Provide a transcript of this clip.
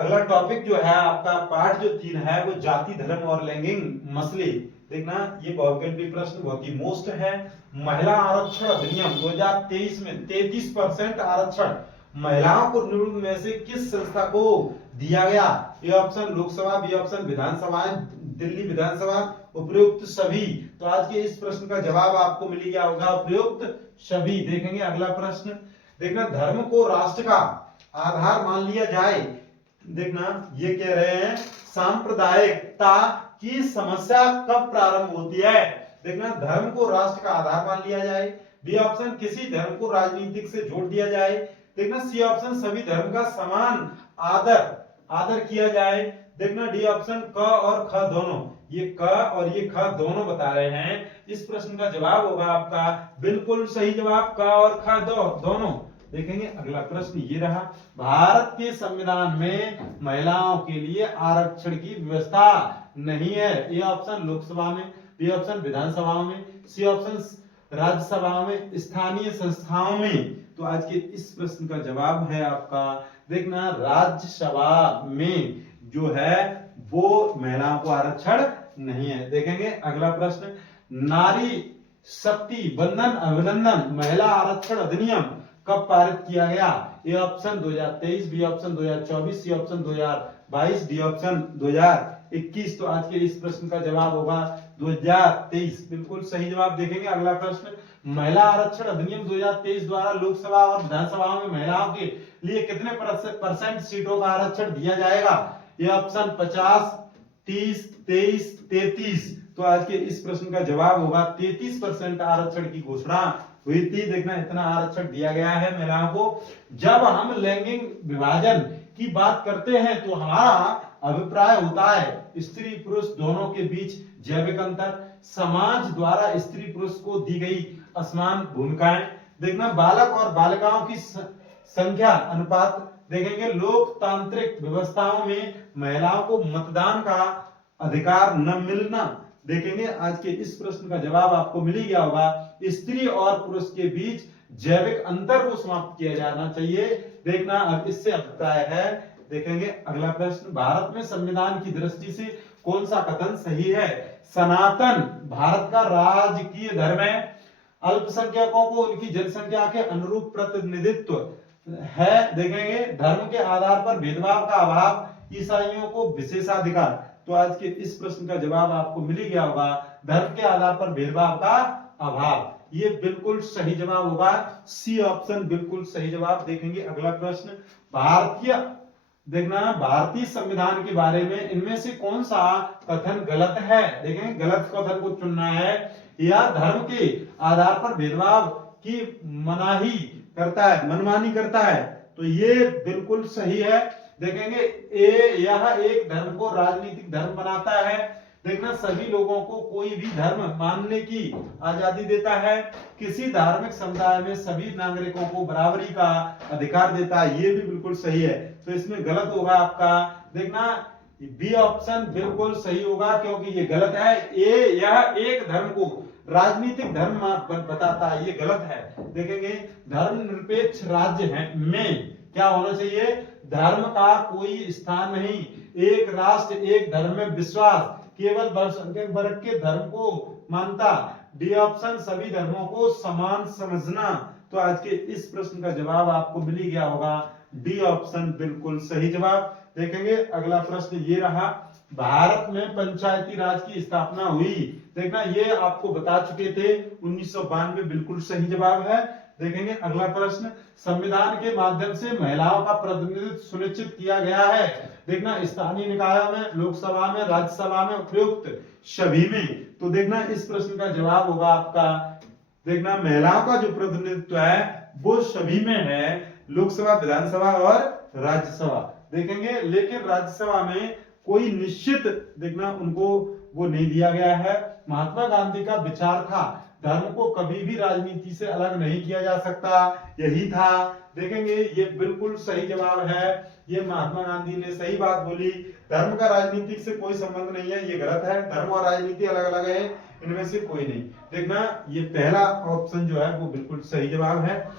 अगला टॉपिक जो है आपका पाठ जो 3 है वो जाति धर्म और लैंगिक मसले। देखना ये बहुविकल्पी प्रश्न बहुत ही मोस्ट है। महिला आरक्षण अधिनियम 2023 में 33% आरक्षण महिलाओं को निम्न में से किस संस्था को दिया गया? A option Lok Sabha, B option Vidhan Sabha, Delhi Vidhan Sabha, उपयुक्त सभी। तो आज के इस प्रश्न का जवाब आपको मिल गया होगा उपयुक्त सभी। देखेंगे अगला प्रश्न। देखना धर्म को राष्ट्र का आधार मान लिया जाए। देखना ये कह रहे हैं सांप्रदायिकता की समस्या कब प्रारंभ होती है? देखना धर्म को राष्ट्र का आधार मान लिया जाए। बी ऑप्शन किसी धर्म को राजनीतिक से जोड़ दिया जाए। देखना सी ऑप्शन सभी धर्म का समान आदर किया जाए। देखना डी ऑप्शन क और ख दोनों। ये क और ये ख दोनों बता रहे हैं। इस प्रश्न का जवाब होगा आपका बिल्कुल सही जवाब क और ख दोनों। देखेंगे अगला प्रश्न ये रहा। भारत के संविधान में महिलाओं के लिए आरक्षण की व्यवस्था नहीं है। ए ऑप्शन लोकसभा में, बी ऑप्शन विधानसभा में, सी ऑप्शन राज्यसभा में, स्थानीय संस्थाओं में। तो आज के इस प्रश्न का जवाब है आपका देखना राज्यसभा में जो है वो महिलाओं को आरक्षण नहीं है। देखेंगे अगला प्रश्न। नारी शक्ति बंधन अभिनंदन महिला आरक्षण अधिनियम कब पारित किया गया? A option 2023, B option 2024, C option 2022, D option 2021। तो आज के इस प्रश्न का जवाब होगा 2023। बिल्कुल सही जवाब। देखेंगे अगला प्रश्न। महिला आरक्षण अधिनियम 2023 द्वारा लोकसभा और विधानसभा में महिलाओं के लिए कितने परसेंट सीटों का आरक्षण दिया जाएगा? ये ऑप्शन 50, 30, 23, 33। तो आज के इस प्रश्न का जवाब होगा 33% आरक्षण की घोषणा हुई थी। देखना इतना आरक्षण दिया गया है महिलाओं को। जब हम लैंगिक विभाजन की बात करते हैं तो हमारा अभिप्राय होता है स्त्री पुरुष दोनों के बीच जैविक अंतर, समाज द्वारा स्त्री पुरुष को दी गई असमान भूमिकाएं। देखना बालक और बालिकाओं की संख्या अनुपात। देखेंगे लोकतांत्रिक व्यवस्थाओं में महिलाओं को मतदान का अधिकार न मिलना। देखेंगे आज के इस प्रश्न का जवाब आपको मिल गया होगा स्त्री और पुरुष के बीच जैविक अंतर को समाप्त किया जाना चाहिए। देखना अब इससे अभिप्राय है। देखेंगे अगला प्रश्न। भारत में संविधान की दृष्टि से कौन सा कथन सही है? सनातन भारत का राजकीय धर्म है। अल्पसंख्यकों को उनकी जनसंख्या के अनुरूप प्रतिनिधित्व है। देखेंगे धर्म के आधार पर भेदभाव का अभाव, ईसाइयों को विशेषाधिकार। तो आज के इस प्रश्न का जवाब आपको मिल गया होगा धर्म के आधार पर भेदभाव का अभाव। ये बिल्कुल सही जवाब होगा सी ऑप्शन बिल्कुल सही जवाब। देखेंगे अगला प्रश्न। भारतीय संविधान के बारे में इनमें से कौन सा कथन गलत है? देखेंगे गलत कथन को चुनना है। या धर्म के आधार पर भेदभाव की मनमानी करता है। तो ये बिल्कुल सही है। देखेंगे यह एक धर्म को राजनीतिक धर्म बनाता है। देखना सभी लोगों को कोई भी धर्म मानने की आजादी देता है। किसी धार्मिक समुदाय में सभी नागरिकों को बराबरी का अधिकार देता है। ये भी बिल्कुल सही है। तो इसमें गलत होगा आपका देखना बी ऑप्शन बिल्कुल सही होगा क्योंकि ये गलत है। यह एक धर्म को राजनीतिक धर्म बताता है। ये गलत है। देखेंगे धर्मनिरपेक्ष राज्य में क्या होना चाहिए? धर्म का कोई स्थान नहीं, एक राष्ट्र एक धर्म में विश्वास, केवल बहुसंख्यक वर्ग के धर्म को मानता। डी ऑप्शन सभी धर्मों को समान समझना। तो आज के इस प्रश्न का जवाब आपको मिल गया होगा डी ऑप्शन बिल्कुल सही जवाब। देखेंगे अगला प्रश्न ये रहा। भारत में पंचायती राज की स्थापना हुई। देखना ये आपको बता चुके थे 1992 बिल्कुल सही जवाब है। देखेंगे अगला प्रश्न। संविधान के माध्यम से महिलाओं का प्रतिनिधित्व सुनिश्चित किया गया है। देखना स्थानीय निकायों में, लोकसभा में, राज्यसभा में, उपयुक्त सभी में। तो देखना इस प्रश्न का जवाब होगा आपका देखना महिलाओं का जो प्रतिनिधित्व है वो सभी में है, लोकसभा, विधानसभा और राज्यसभा। देखेंगे लेकिन राज्यसभा में कोई निश्चित देखना उनको वो नहीं दिया गया है। महात्मा गांधी का विचार था धर्म को कभी भी राजनीति से अलग नहीं किया जा सकता, यही था। देखेंगे ये बिल्कुल सही जवाब है। ये महात्मा गांधी ने सही बात बोली। धर्म का राजनीति से कोई संबंध नहीं है, ये गलत है। धर्म और राजनीति अलग अलग है, इनमें से कोई नहीं। देखना ये पहला ऑप्शन जो है वो बिल्कुल सही जवाब है।